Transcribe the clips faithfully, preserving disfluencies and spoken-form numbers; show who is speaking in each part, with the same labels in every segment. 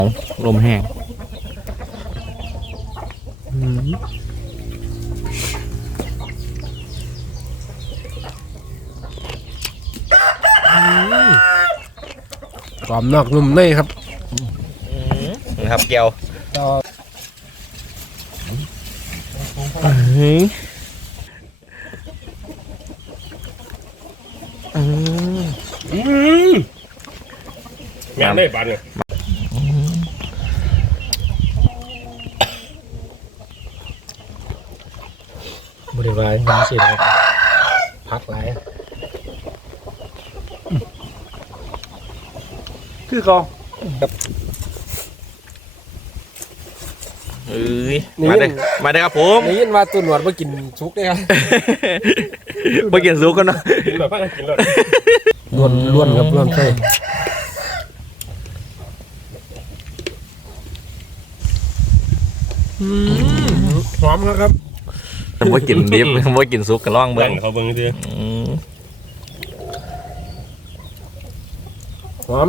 Speaker 1: ลมแห้ง
Speaker 2: กรอบนอกนุ่มในครับ
Speaker 1: นะครับเกี๊ยวอืม
Speaker 3: อืมแม่ได้ปานเนี่ย
Speaker 2: บริวารยังสิครับพักหลายคือกองครับ
Speaker 1: เอ้ยมาเด้มาเด้ครับผม
Speaker 2: นี่ยินว่าตัวหนวดมากินซุกได้ครับ
Speaker 1: มากินซุกกันเนาะ
Speaker 3: กินแบบว่ากินแบบ
Speaker 2: ล้วนล้วนครับล้วนใช่หอมครับ
Speaker 1: มากินดิบมากินซุกกันล่องเบิ้ง
Speaker 3: เขาเบิ้งดิ
Speaker 2: หอม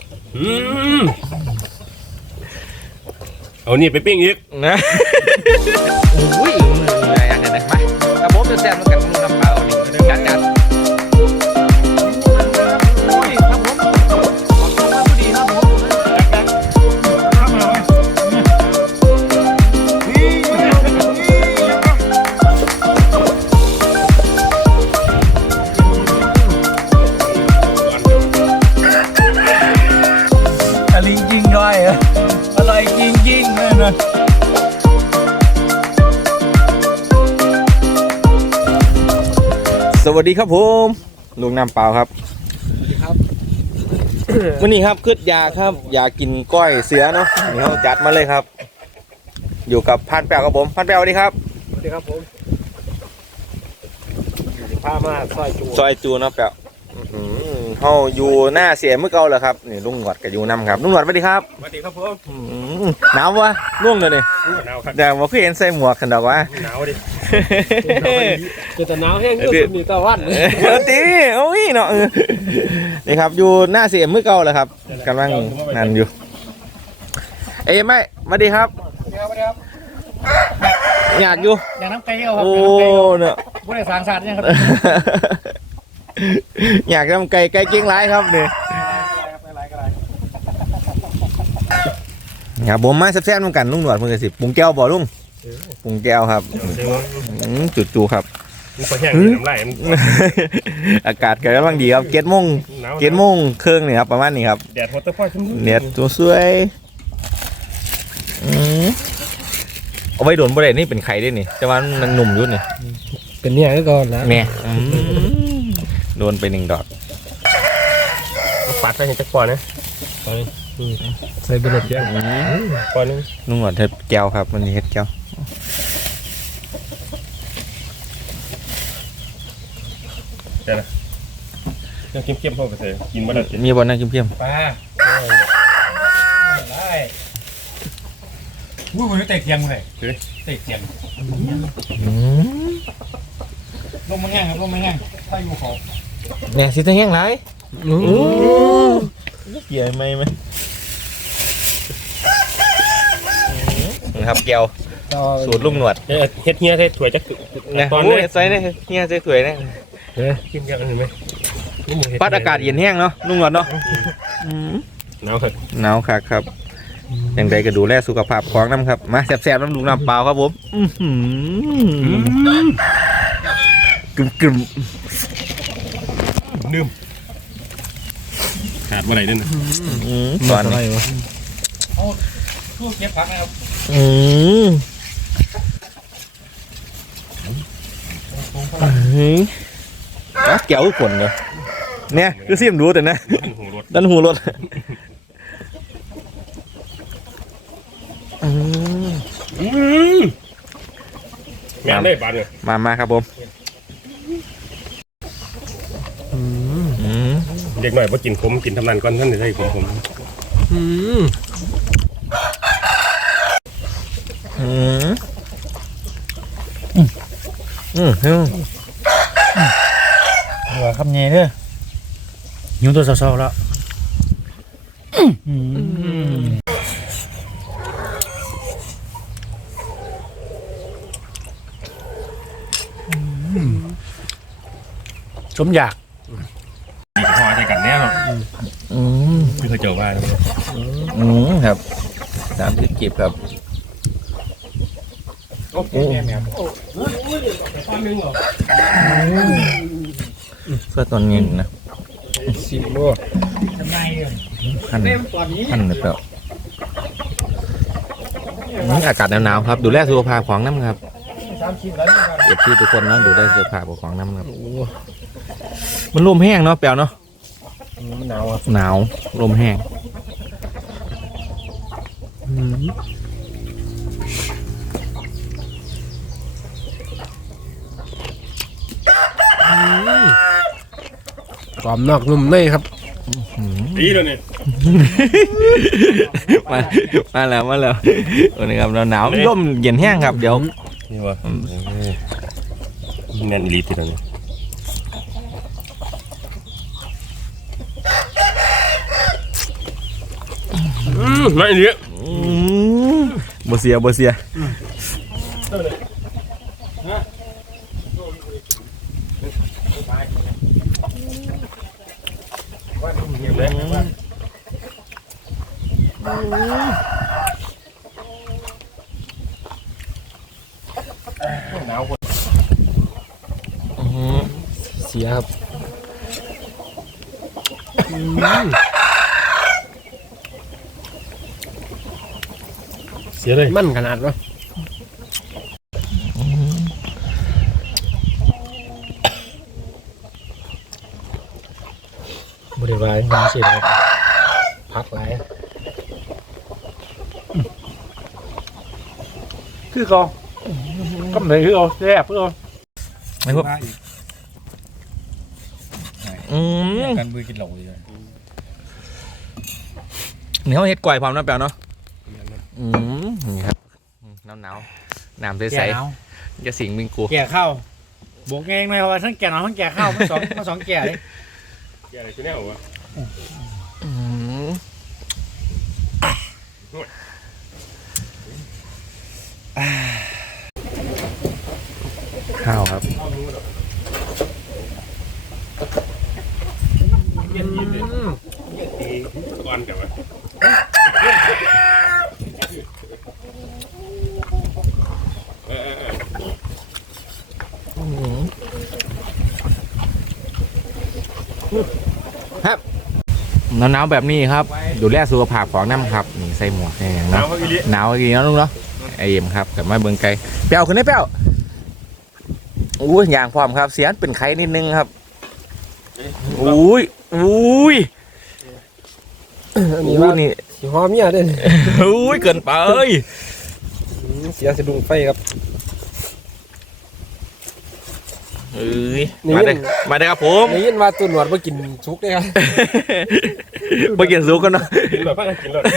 Speaker 3: เอานี่ไปปิ้งอีก
Speaker 1: นะอุ้ยอะไรอย่างเงี้ยนะมากระโปงจะแซ่บมันกันมือน้ำเปล่าดิจัดจัด
Speaker 2: ลิงจริงด้วยอร่อยจริงจริงเลยนะ
Speaker 1: สวัสดีครับผมลุงน้ำเปล่าครับ
Speaker 2: สวัสดีครับ
Speaker 1: วันนี้ครับคืดยาครับอยากกินก้อยเสือเนาะนี่เขาจัดมาเลยครับอยู่กับพันแปวครับผมพันแปวสวัสดีครับ
Speaker 2: สวัสดีครับผมพามาซอยจู
Speaker 1: ซอยจูเนาะแปวเขาอยู่หน้าเสียมือเก่าเหรอครับนี่ลุงหนวดกับยูน้ำครับลุงหนวดสวัสดีครับ
Speaker 3: สวัสดีครับผม
Speaker 1: หนาววะร่วงเลยนี่
Speaker 3: หนาวครับ
Speaker 1: เดี๋ยวมาพี่เห็นใส่หมวกกันดอกวะ
Speaker 3: หนาวดิ
Speaker 2: จะแต่หนาวแห้งก็มีตะวัน
Speaker 1: เออตีโอ้ยเนาะนี่ครับอยู่หน้าเสียมือเก่าเหรอครับกำลังนั่นอยู่เอ้ยไม่สวัสดีครับอยากอยู่
Speaker 2: อยากน้ำไก่เอาครับ
Speaker 1: โอ้เนาะ
Speaker 2: ผู้ใดสางสารเนี่ยครับ
Speaker 1: อยากทำไก่ไก่เก่งร้ายครับเนี่ยครับผมมาแซ่บๆน้ำกันลุงหนวดเพื่อนสิปรุงแก้วบ่ลุงปรุงแก้วครับจุดจูครับอากาศกำลังดีครับเก็ดโมงเก็ดโมงเครื่องนี่ครับประมาณนี้ครับ
Speaker 3: แดดฮอตตะพอย
Speaker 1: เน็ตตัวสวยเอาไว้โดนบ่ได้นี่เป็นไข่ได้นี่แต่ว่ามันหนุ่มยุ่นนี่
Speaker 2: เป็นเนี่ยก็ก่อนนะ
Speaker 1: เนี่ยโดนไปหนึ่งดอก
Speaker 3: ปัดใส่เห็ดจักรปอนนะ
Speaker 2: ใส่เบลล์เยอะ
Speaker 3: ปอนนึง
Speaker 1: นุ่งหนวดเห็ดแก้วครับมันเห็ดแก้ว
Speaker 3: เดี๋ยวนะยังเค็มๆพอไปเลยกินมาแล้ว
Speaker 1: มีบอลน่าเค็ม
Speaker 2: ๆปลาได้วุ้ยวุ้ยเตะเทียงเลยเตะเทียงลงมาแห้งครับลงมาแห้งถ้าอยู่ขอ
Speaker 1: เนี่ยสิจะแห้งไรเกี่ยไหมไหมนะครับแก้วสูตรลุงหนวด
Speaker 3: เฮ็ดเฮียเฮ็ดถั่วจัก
Speaker 1: ตอนนี้ใส่เนี่ยเฮียใส่ถั่วเนี่ย
Speaker 3: กินเยอะเห็นไหม
Speaker 1: พัดอากาศเย็นแห้งเนาะลุงหนวดเนาะ
Speaker 3: หนาวครับ
Speaker 1: หนาวคักครับอย่างไรก็ดูแลสุขภาพของน้ำครับมาแซ่บๆน้ำลุงน้ำเปล่าครับผมกึ่มกึ่ม
Speaker 3: ดื่มขาดว่าไหนเนี่ย
Speaker 1: ตอนนี้
Speaker 2: เอาทูบเก็บผักนะครับ
Speaker 1: อืมเกี่ยวขนเลยเนี่ยคือเสียมรู้แต่นะดันหูรถ
Speaker 3: แม่ได้ปานเนี่ย
Speaker 1: มามาครับผม
Speaker 3: เด็กหน่อยพอกินผมกินทำนันก่อนท่านจะได้ผมผมอืม
Speaker 1: อืมอืมอืมอืม
Speaker 2: ว่าคำเงี้ยเนี่ยหิวตัวเศร้าๆแล้วสมอยาก
Speaker 3: มีพอใจกันเนี่ย
Speaker 1: อืม
Speaker 3: ไม่เคยเจอว่า
Speaker 1: อืมครับสามสิบกีบครับ
Speaker 3: โอ้โหแม่แม่โอ้ตอนนึงเหรอ
Speaker 1: เสื้อตอนเงินนะ
Speaker 2: สิบโล
Speaker 1: พันพันเลยเปล่าอืมอากาศหนาวๆครับดูแลสุขภาพของน้ำครับเอฟซีทุกคนเนาะดูแลสุขภาพของน้ำครับมันลมแห้งเนาะแปลวเนาะ
Speaker 2: มันหนาวอ่ะ
Speaker 1: หนาวลมแห้ง
Speaker 2: กรอบนอกนุ่มในครับ
Speaker 3: ดีเลยเนี่ย
Speaker 1: มามาแล้วมาแล้ววันนี้ครับหนาวๆร่มเย็นแห้งครับเดี๋ยว
Speaker 3: นี่วะแน่นรีติดเลยอืมไม่เนี้ย
Speaker 1: อืมบ่เสียบ่เสีย
Speaker 3: หนาวคน
Speaker 1: อืม
Speaker 2: เสียครับเสียเลยมั่นขนาดวะบริวารยังเสียครับพักหลายคือเขาก็ไหนคือเอาแซ่บคือเอา
Speaker 1: ไม่พบอืม
Speaker 2: การบือกินเหล่าเลย
Speaker 1: นี่เขาเฮ็ดกล้วยพร้อมน้ำแปลวเนาะอืมนี่ครับหนาวหนาวๆน้ำใสๆจะสิงมิงกู
Speaker 4: แก่ข้าวบวกเองไหมเพราะว่าทั้งแก่นอนทั้งแก่ข้าวมันสองมันสองแก่เลย
Speaker 3: แกอะไรชื่อแนววะ
Speaker 1: อืมข้าวครับ
Speaker 3: เย็นยินเลยตีก้อนกับวะ
Speaker 1: ครับหนาวๆแบบนี้ครับดูแลสุขภาพของน้ำครับนี่ใส่หมวกใส่หยัง
Speaker 3: หนาว
Speaker 1: เนาะ
Speaker 3: เขาอีลิ
Speaker 1: หนาวอีกแล้วลุงเนาะไอเอ็มครับกลับมาเบิ่งไกลเปรี้ยวขึ้นได้เปรี้ยวอุ้ยอย่างพร้อมครับเสียงเป็นไข้นิดนึงครับอุ้ยอุ้ย
Speaker 2: อัน
Speaker 1: อุ้
Speaker 2: นี้
Speaker 1: ย
Speaker 2: ว่า
Speaker 1: นี่
Speaker 2: สีหอมเนี่ยเด้
Speaker 1: อุ้ยเกินไป
Speaker 2: เสียสะดุ้งไฟครับ
Speaker 1: เอ้ย
Speaker 2: นี่
Speaker 1: มาเด้อมาเด้อครับผม
Speaker 2: ได้ยินว่าตัวหนวดมากินซุกได้ครับ
Speaker 1: มากินซุปกันเนาะ
Speaker 3: กินหลอดป้ากินหลอด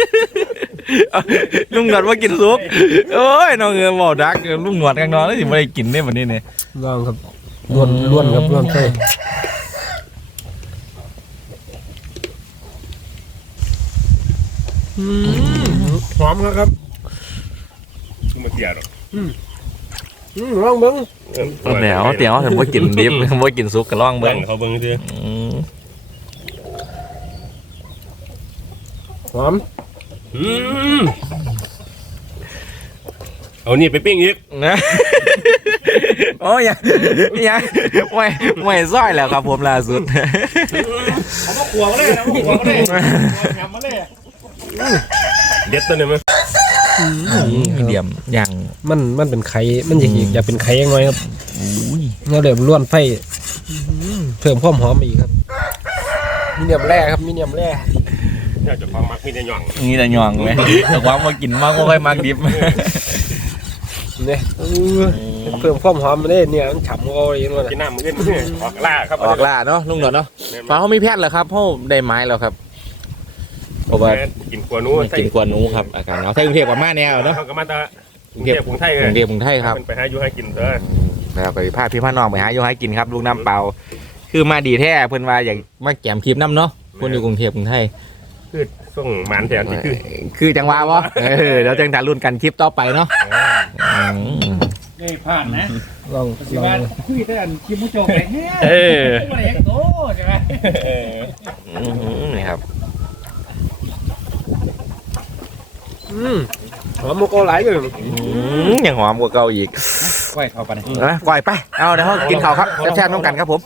Speaker 1: ลุงหนวดมากินซุปโอ้ยน้องเอ๋บอกดักลุงหนวดกันนอนแล้วสิไม่ได้กินได้แบบนี้เนี่ย
Speaker 2: ลองครับล้วนล้วนครับล้วนไฟหอมครับ
Speaker 3: คือมาเกี่ยวหรอก
Speaker 2: อืมลองเบิ้ง
Speaker 1: เดี๋ยวเดี๋ยวผมว่ากินดิบผมว่ากินซุปกับล่อง
Speaker 3: เบิ้
Speaker 1: เบิ้
Speaker 3: ง
Speaker 1: ง
Speaker 3: เขาเบิ้งดิ
Speaker 1: อืม
Speaker 2: หอม
Speaker 3: อืมเอานี่ไปปิ้งอีก
Speaker 1: นะโอ้ยยังยังไม่ไม่ซ้อยแล้วครับผมล่าสุด
Speaker 4: เอามาขวบมาเลยเอามาขวบมาเลยทำมาเลย
Speaker 3: เด็ดตัวหนึ่งมั้ย
Speaker 1: มีเดียมอย่าง
Speaker 2: มันมันเป็นไข่มันอยากอยากเป็นไข่ยังไงครับ
Speaker 1: อุ้ย
Speaker 2: เนี่ยเดี๋ยวล้วนไฟเพิ่มความหอมอีกครับมีเนียมแร่ครับมีเนียมแร่
Speaker 3: อยากจะความมักมีแต่หย่อง
Speaker 1: นี่แต่หย่องไหมแต่ความมากินมากก็ค่อยมากดิบ
Speaker 2: เนี่ยเพิ่มความหอมมาได้เนี่ยมันฉ่ำเอาเองเลย
Speaker 3: กินน้ำมือขึ้นออกล่าครับ
Speaker 1: ออกล่าเนาะลุงหนวดเนาะฟ้าเขามีแพทย์เหรอครับเขาได้ไม้แล้วครับเพราะว่า
Speaker 3: กินกัวนู้
Speaker 1: กินกวนหนูครับอากาศหนาวไทยกรุงเทพกว่ามาแนวเนาะ
Speaker 3: เขาก็มาตากรุงเทพกรุงไทย
Speaker 1: กรุงเทพกรุงไทยครับ
Speaker 3: มันไปหาอยู่ให้กินเถอะ
Speaker 1: แล้วก็พาพี่พาน้องไปหาอยู่ให้กินครับลูกน้ำเปล่าคือมาดีแท้เพิ่นว่าอยากมาแกมคลิปน้ำเนาะคนอยู่กรุงเทพกรุงไทย
Speaker 3: คือส่งหมานแทนที่คือ
Speaker 1: คือจังหวะวะเออเดี๋ยวจังทารุ่นกันคลิปต่อไปเนาะอืม
Speaker 4: ไอ้ไม่พลาดนะ
Speaker 2: ลอง
Speaker 4: สิ
Speaker 2: ลอง
Speaker 4: ว่าคุยแต่อันคิมมุโจกแเนี่ย
Speaker 1: เออ
Speaker 4: ไม่ได้โตใช่ไหม
Speaker 3: เออ
Speaker 1: อื้อหือนี่ครับ
Speaker 2: อืมหอมโมโกไหลเลย
Speaker 1: อื้อยังหอมกว่าเก่าอีก
Speaker 4: ไว้เข้าไป
Speaker 1: นะก่อยไปเอาเดี๋ยวเรากินข้าวครับแซ่บๆน้ำกันครับผม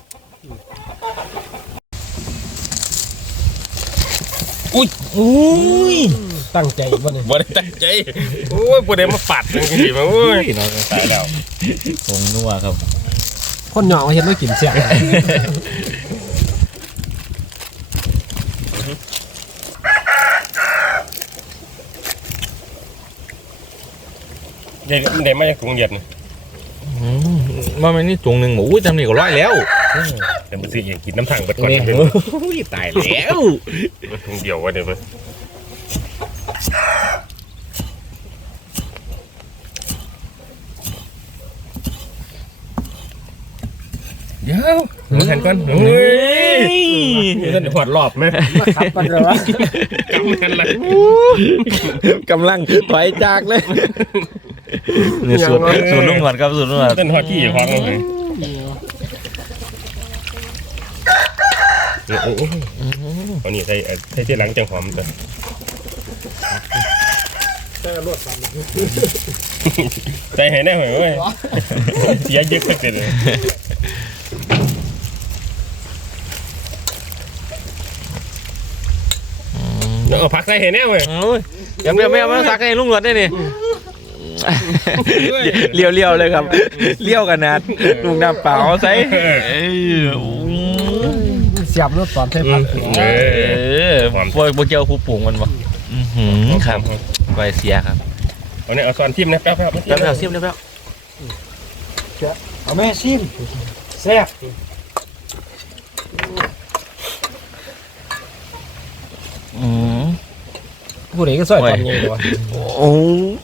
Speaker 1: อุ้ยอุ้ย
Speaker 2: ตั้งใจว่าเนี่ย
Speaker 3: บ่ได้ตั้งใจโอ้ยบ่ได้มาปัดจังซี่มาโอ้ยตายแล้ว
Speaker 1: ผงนัวครับ
Speaker 2: คนหยองเห็นว่ากินเสีย
Speaker 3: ใหญ่มันได้มาจากกรุงเทพนี่
Speaker 1: อืมว่ามันนี่ถุงหนึ่งหมูจำนี่ก็ร้อยแล้ว
Speaker 3: แต่มันสิเองกินน้ำถังเบิดก่อน
Speaker 1: โอ้ยตายแล้ว
Speaker 3: มันถุงเดียวว่าเดี๋ยวมัน
Speaker 1: เดี๋ยว
Speaker 3: หมูหันก่อนเฮ้ยนี่ท่านหอดรอบไหม
Speaker 2: มาขับกันเลยวะ
Speaker 3: กำกันละ
Speaker 1: กำลังถอยจากเลยนี่สูตรสูตรลุงหนวดครับสูตรลุงหนวด
Speaker 3: ท่านหอดขี้อยู่ของเลยโอ้โหอันนี้ใส่ใส่ที่หลังจังหอมตัวใจหายแน่หอยเว้ยเสียเยอะขึ้นเลยเอาผักใส่เห็นแน่เว้ย
Speaker 1: โอ้ยยังไม่ไม่เอามาสักให้ลุงหนวดได้นี่เลี้ยวเลี้ยวเลยครับเลี้ยวกันนะลุงน้ำเปล่าใส่เอ้ย
Speaker 2: เสียบรถตอนเทพัน
Speaker 3: เอ
Speaker 1: เอ
Speaker 3: อ
Speaker 1: อโบโบเกียวคูปุ่งมันบ่อือหือครับไวเสียครับ
Speaker 3: เอาเนี่ยเอาซอนทิมนะแป๊บๆ
Speaker 1: แล้วแล้วซิมแล้ว
Speaker 4: เอาแม่ชิมแซ่บ
Speaker 1: อืม
Speaker 2: ผู้ใดก็ซอยตอนนี้เลยวะ
Speaker 1: โอ้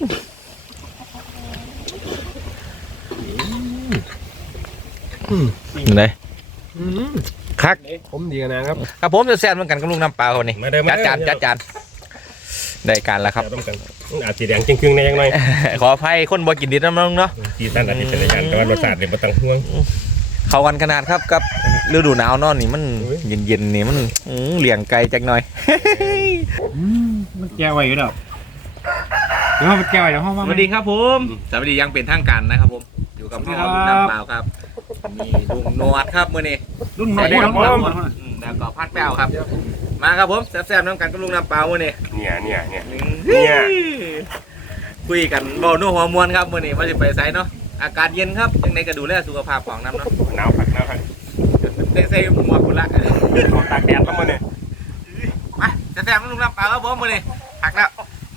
Speaker 1: ไหนคัก
Speaker 2: ผมดีกันนะครับ
Speaker 1: ครับผมจะแซนเหมือนกันกับลุงน้ำเปล่าคนนี้
Speaker 3: มาเดิม
Speaker 1: จัดจานจัดจานได้การแล้วครับ
Speaker 3: ต้องกันอาจสีแดงจริงๆในยังไง
Speaker 1: ขออภัยคนบ่กินดิบน้ำน้องเนาะ
Speaker 3: สีสันอาจจะเป็นอย่างแต่ว่ารสชาติเนี่ยมันต้องห่วง
Speaker 1: เข้ากันขนาดครับกับฤดูหนาวนอนนี่มันเย็นๆนี่มันอื้อเหลี่ยงไกลจักหน่อย
Speaker 4: มันแก้วไว้อยู่แล้วเดี๋ยวมันแก้วไว้เดี๋ยวห้อง
Speaker 1: ส
Speaker 4: มา
Speaker 1: วัสดีครับผมสวัสดียังเป็นทางการนะครับผมอยู่กับพ่อลุงน้ำเปล่าครับมีลุงหนวดครับมื้อนี้
Speaker 4: รุ่นน้อยรุ่นน้อย
Speaker 1: อืมแล้วก็พัดแป้วครับ มาครับผมแซ่บๆน้ำกันกับลุงน้ำเปล่ามื้อนี้
Speaker 3: เนี่ยเนี่ยเนี่ย
Speaker 1: เนี่ยคุยกันเบาหนัวหัวมวนครับมื้อนี้ว่าสิไปไสเนาะอากาศเย็นครับจังไดก็ดูแลสุขภาพของน้ำเนาะ
Speaker 3: หนาวผักหนาวผัก
Speaker 1: ได้ใส่หมวกพุ่นละ
Speaker 3: เอาตากแดดแล้วมันเนี่ย
Speaker 1: มาแซ่บๆกับลุงน้ำเปล่าครับผมมื้อนี้หักแล้ว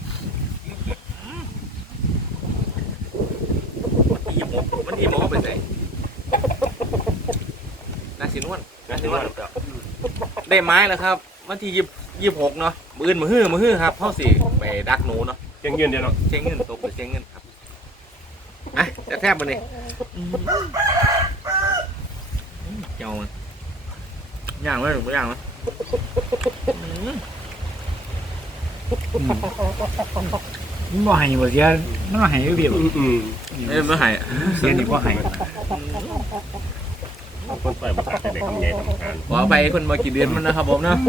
Speaker 1: ยี่หมกมันยี่หมกไปใส่นาสินวลนาสินวลได้ไม้แล้วครับวันที่ยี่ยี่หกเนาะมืออื่นมือฮื้อมือฮื้อครับเฮาสิไปดักหนูเนาะ
Speaker 3: ยังยืนเดียวเนาะ
Speaker 1: เจ๊งเงินตกหรือเจ๊งเงินครับอ่ะจะแทบมันนี่เจ้ามันย่างไหมหรือไม่ย่างไหม
Speaker 4: มันบ่ให้บ่เสียมันบ่ให้อยู่เดียว
Speaker 3: อืม
Speaker 1: ไม่ไม่หาย
Speaker 4: เสียนี่บ่ให้
Speaker 3: คนปล่อยภาษาแต่เด็กทำใหญ่ทำการ
Speaker 1: ขอไปคนมากี่เดือนมันนะครับผมเนาะ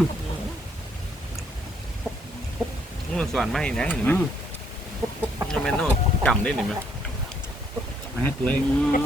Speaker 1: มันสวนไม่ยังเห็นไหมยังไม่ต้องจำได้หนิไหม
Speaker 4: มาให้ตัวเอง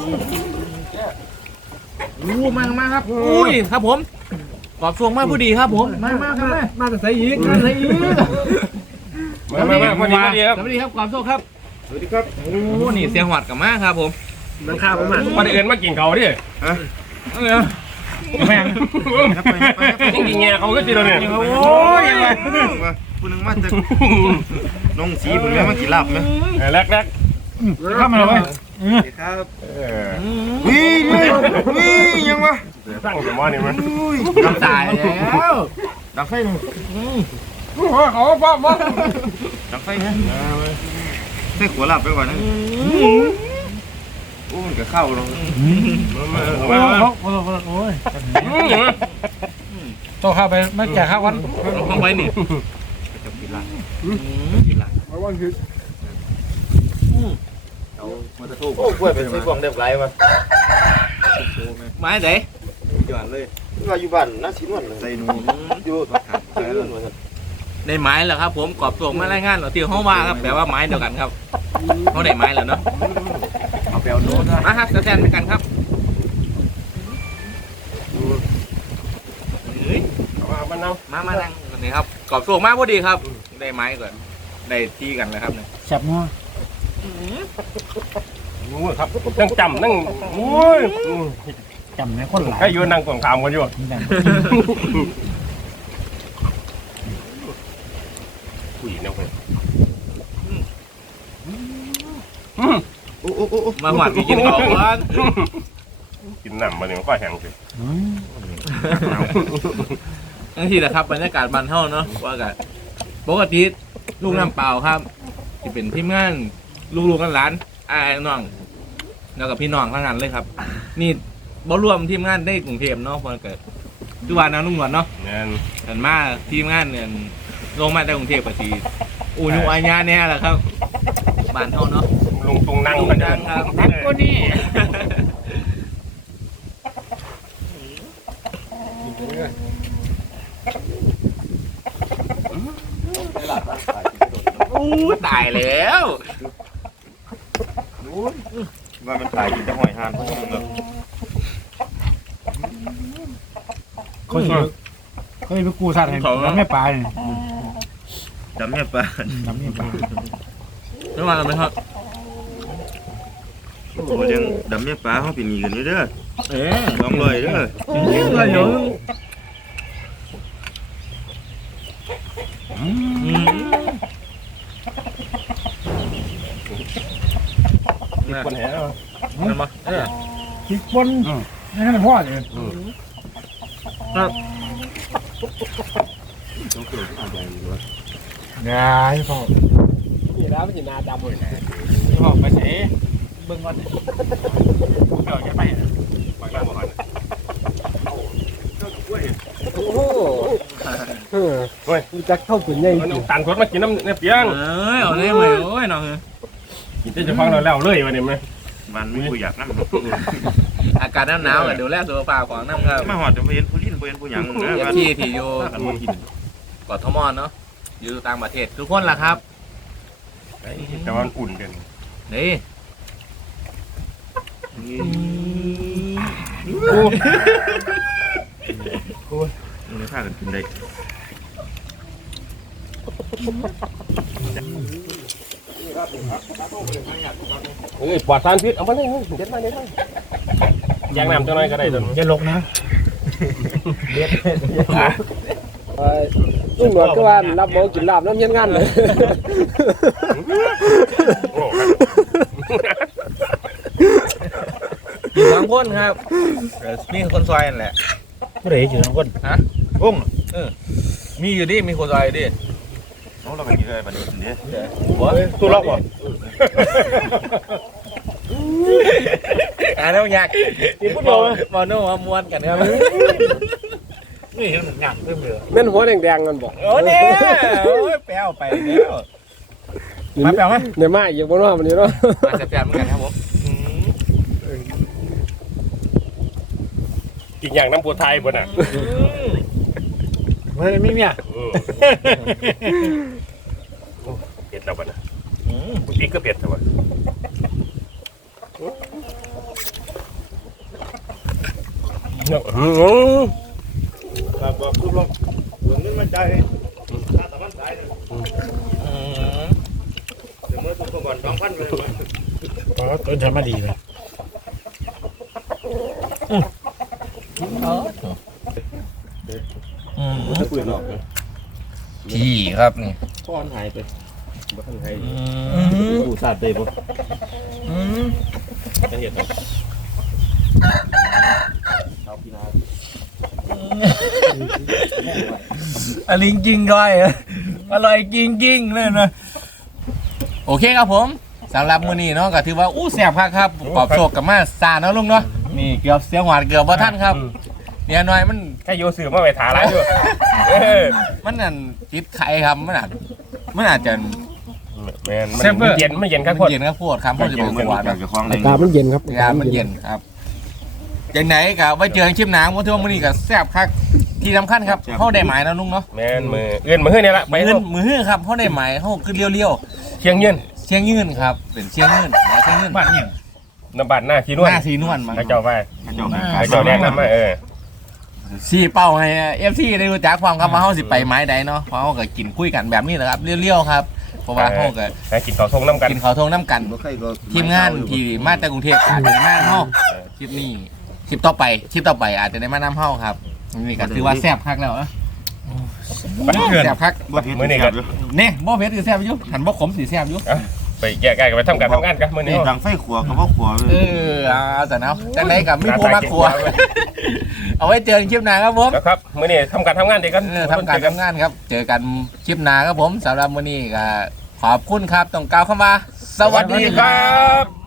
Speaker 1: อู้มากมากครับอุ้ยครับผมขอบช่วงมากผู้ดีครับผมมากมากครับ
Speaker 4: มาแต่ใส่อีกมาใส่อีก
Speaker 3: มามามาพอดีพอดีครับ
Speaker 1: สวัสดีครับความโชคครับสวัสดีครับโอ้นี่เสียงหวัดกับมากครับผม
Speaker 2: มันข้าวประมาณ
Speaker 3: วันอื่นมากินเขาดิ
Speaker 1: เอาเลยแม่ง
Speaker 3: จริงๆเงี้ยเขาก็จีเราเนี่ย
Speaker 1: โอ้ยยังไง
Speaker 5: คุณนึงมาจากน้องสีผมแม่มากี่ลาบไหม
Speaker 3: แรกแรก
Speaker 4: เข้ามาเลย
Speaker 5: ครับ
Speaker 3: เออ
Speaker 5: วิ่งเลยวิ่งยังวะ
Speaker 3: ตั้งสมอนี่มั้ย
Speaker 5: อุ้ย
Speaker 1: น้ำตายแล้ว
Speaker 5: ดังไฟหนึ่ง
Speaker 3: เขาป้าป้า
Speaker 5: ดังไฟฮะใส่ขัวลาบไปก่อนนะโอ้มันก็เข้าลง
Speaker 3: โอ้
Speaker 4: โอ้
Speaker 3: ย
Speaker 4: โหโอ้ยต้องเข้าไปไม่แก่ข้าววัน
Speaker 1: เราเข้าไปนี่
Speaker 5: จะกินลาบ
Speaker 1: กินละ
Speaker 2: วันคือ
Speaker 5: เอามาตะทูโอ้กล้วยเป็นไส้กวางเรียบร้อยวะ
Speaker 1: ไม้ไหน
Speaker 5: อยู่บ้านเลยว่าอยู่บ้านน่าชินวันใส่หนูอยู่ใส่เรื่องว่า
Speaker 1: ได้ไม้แล้วครับผมกรอบส่งมารายงานเราที่ห้องว่าครับแปลว่าไม้เดียวกันครับเขาได้ไม้แล้วเนาะ
Speaker 5: เอาไปเอาโน้ตนะ
Speaker 1: มาครับแทนเป็นกันครับเฮ้ย
Speaker 3: มาบ้านเรา
Speaker 1: มามานั่งกันนี่ครับกรอบส่งมากพอดีครับได้ไม้ก่อนได้ที่กันเลยครับเนี่ย
Speaker 4: แซ่บนัว
Speaker 3: โอ้ครับนั่งจำนั่งโอ้ย
Speaker 4: จำในคนหลาย
Speaker 3: ให้อยู่นั่งกล่องขามกันอยู่
Speaker 4: นี่แหละ
Speaker 3: ผู้หญิงเนี่ยเพื่อน
Speaker 5: โอ้โอ้โอ้
Speaker 1: มาหวานกินของร้าน
Speaker 3: กินน้ำมาเนี่ยมันก็แห้งสิ
Speaker 4: อืม
Speaker 1: ทั้งทีนะครับบรรยากาศบ้านเฮาเนาะว่ากันปกติลูกน้ำเปล่าครับที่เป็นทีมงานลูกๆกันหลานอ้ายน้องแล้วกับพี่น้องทั้งนั้นเลยครับ นี่บ่รวมทีมงานได้กรุงเทพเนาะเพราะเกิดทุกวันนะลุงหนวดเนาะ
Speaker 3: เนี่ย
Speaker 1: กันมาทีมงานเนี่ยลงมาจากกรุงเทพก็สิอูยุอาญาแน่แหละครับบ้านเฮาเนาะ
Speaker 3: ลุงตุงนั่งกัน
Speaker 1: ครับ
Speaker 4: นักก็นี่
Speaker 1: อู้ตายแล้ว
Speaker 5: ว่ามันถ่ายกินแต่หอยหานเพราะมันแบบ
Speaker 4: เขาสิเขาสิไปกู้สัตว์ให้น้ำแม่ปลาเนี่ย
Speaker 5: จำเนี่ยปะ
Speaker 4: น้ำแม่ปลา
Speaker 1: ไม่มาแล้วไหมครับ
Speaker 5: โอ้เลี้ยงดำเนี่ยปลาเขาเป็นมีกันนี่เด้อ
Speaker 1: เอ๊ะ
Speaker 5: ลองเลยเด้อ
Speaker 1: อะไรอยู่อืม
Speaker 3: ติดคนแห้ง
Speaker 1: นั่นมาเออ
Speaker 4: พริกป่นนี่นั่นพ่อเลย งายพ่อ
Speaker 2: นี่แล้วมันจะนาดำหมดเลย
Speaker 4: พ่อไปเสเบิ่งก่อนเดี๋ยวจะไป
Speaker 3: ไปบ้านบ่หัน
Speaker 2: โอ้โหเฮ้ยจักเข้าปุ่นใหญ่
Speaker 3: เอาน้ำตาลสดมากินน้ำเนี่ยเปียง
Speaker 1: เอ้ยเอาเลยเว้ยโอ้ยน้องเอ้ย
Speaker 3: กินที่จะฟังเราแล้วเลยวันนี้ไหม
Speaker 5: มันไม่คุยอยากนั่ง
Speaker 1: อากาศหนาวๆก็ดูแลสุขภาพของน้ำครับ
Speaker 5: มาหอดจะไปเห็นผู้ลิ้นไปเห็นผู้หยังนะ
Speaker 1: เอฟที่ที่อยู่กทมเนาะอยู่ต่างประเทศทุกคนล่ะครับ
Speaker 3: แต่ว่ามันอุ่นเกิน
Speaker 1: นี่
Speaker 5: ในผ้ากันกินได้
Speaker 3: เอ้ยปลอดสารพิษเอามาเลยเด็ดมาเด็ดมาย่างน้ำจังหน่อยก็ได้จน
Speaker 4: อย่าลกนะ
Speaker 2: ลุงหนวดก็ว่ารับหมอกินลาบน้ำเย็นงานเลย
Speaker 3: โอ้
Speaker 1: อยู่สองคนครับเดี๋ยวมีคนซอยนั่นแหละ
Speaker 4: ผู้ใดอยู่ทั้งคน
Speaker 1: ฮะ
Speaker 5: กุ้ง
Speaker 1: มีอยู่ดิมีคนซอยดิ
Speaker 5: เขาเรากันกินอะไรบัดนี้เนี่ย
Speaker 1: หัว
Speaker 3: ตู้ล็อกบ่
Speaker 1: อ่าแล้วอยากกินพุทโธมอโน่มามวนกันครับ
Speaker 4: นี่เห็นมันงามเพิ่มเลย
Speaker 2: แม่นหัวแดงๆกันบอก
Speaker 1: โอ้เนี่ยโอ้ยแปลวไปแล้วมาแปลวไหม
Speaker 2: เดี๋ยวมาอีกบนว่ามันนี้เนาะ
Speaker 1: มาแปลวเหมือนกันครับผม
Speaker 3: กินอย่างน้ำปูไทยบ่น่ะ
Speaker 4: เฮ้ยไม่เมีย
Speaker 3: เผ็ดแล้วบ่น่ะอีกก็เผ็ดแต่ว่า
Speaker 5: ครับบอกคือบอกเงินมันใจค่าตะวันสายเดี๋ยวเมื่อทุกคนสองพันเลย
Speaker 4: ก็ต้นทำมาดีเลย
Speaker 3: ปืนออก
Speaker 1: พี่ครับนี่
Speaker 3: ก้อนหายไปบ่ทันหาย
Speaker 5: กูสาดเตะบ่
Speaker 3: จะเห็น
Speaker 1: อลิงจริงด้วยอร่อยจริงจริงเลยนะโอเคครับผมสำหรับมื้อนี้เนาะก็ถือว่าอู้แซ่บครับครับปอบโศกกับมาซาเนาะลุงเนาะนี่เกือบเสียงหวานเกือบบ่ทันครับเนี่ยหน่อยมัน
Speaker 3: แค่โยซื้อมาไว้ถาร้านอยู่เออ
Speaker 1: มันนั่นติดไข่ครับมันอาจมันอาจจะ
Speaker 3: แม่นมันเย็นมันเย็นครับ
Speaker 1: มันเย็นครับพวดครับพวดจะบอกหวาน
Speaker 5: อยากจะคล้อง
Speaker 2: อากาศมันเย็นครับ
Speaker 1: ยามันเย็นครับอย่างไหนกับไว้เจอชิมหนังวันที่วันนี้กับแซ่บคักที่สำคัญครับเขาได้หมายนะลุงเนาะ
Speaker 3: แม่นมือเอื้อนมือนี่ละไป
Speaker 1: มือ
Speaker 3: เถอะ
Speaker 1: มือครับเขาได้หมายเขาคือเลี้ยว
Speaker 3: เชียงยืน
Speaker 1: ๆเชียงยืนครับเป็นเชียงยืนเชียงยืน
Speaker 4: บ้านเนี่ย
Speaker 3: น้ำบาดหน้าขี้นวล
Speaker 1: หน้าสีนวลมา
Speaker 3: ให้เจ้าไป
Speaker 5: เจ้า
Speaker 3: ให้เจ้าแนะนำมาเออ
Speaker 1: สีเป้าให้เอฟซีได้รู้จักความครับว่าเขาสิไปไม้ใดเนาะเพราะเขาก็กินคุยกันแบบนี้แหละครับเลี้ยวๆครับเพราะว่าเขาก็
Speaker 3: ให้กินข้าวทงน้ำกัน
Speaker 1: กินข้าวทงน้ำกันทีมงานที่มาจากกรุงเทพอาจจะได้มาเฮาคลิปนี้คลิปต่อไปคลิปต่อไปอาจจะได้มาน้ำเฮาครับนี่ก็ถือว่าแซ่บคักแล้วนะแซ่บคัก
Speaker 3: มือนี่กัน
Speaker 1: เนี่ยบ่เผ็ดคือแซ่บอยู่หันบ่ขมสิแซ่บอยู่
Speaker 3: ไปแยกกันไปทำการทำงานกันมือนี้
Speaker 5: นี่ดังไฟขัวกับว่าขัว
Speaker 1: เออเอาแต่เนาะจังไดกับมีผู้มาครัวเอาไว้เจอกันคลิปหน้าครับผม
Speaker 3: แล้วครับมือนี้ทำการทำงานดีกัน
Speaker 1: เออทำการทำงานครับ เจอกันคลิปหน้าครับผมสำหรับมื้อนี้ก็ขอบคุณครับต้องกล่าวคำว่าสวัสดีครับ
Speaker 3: ครับ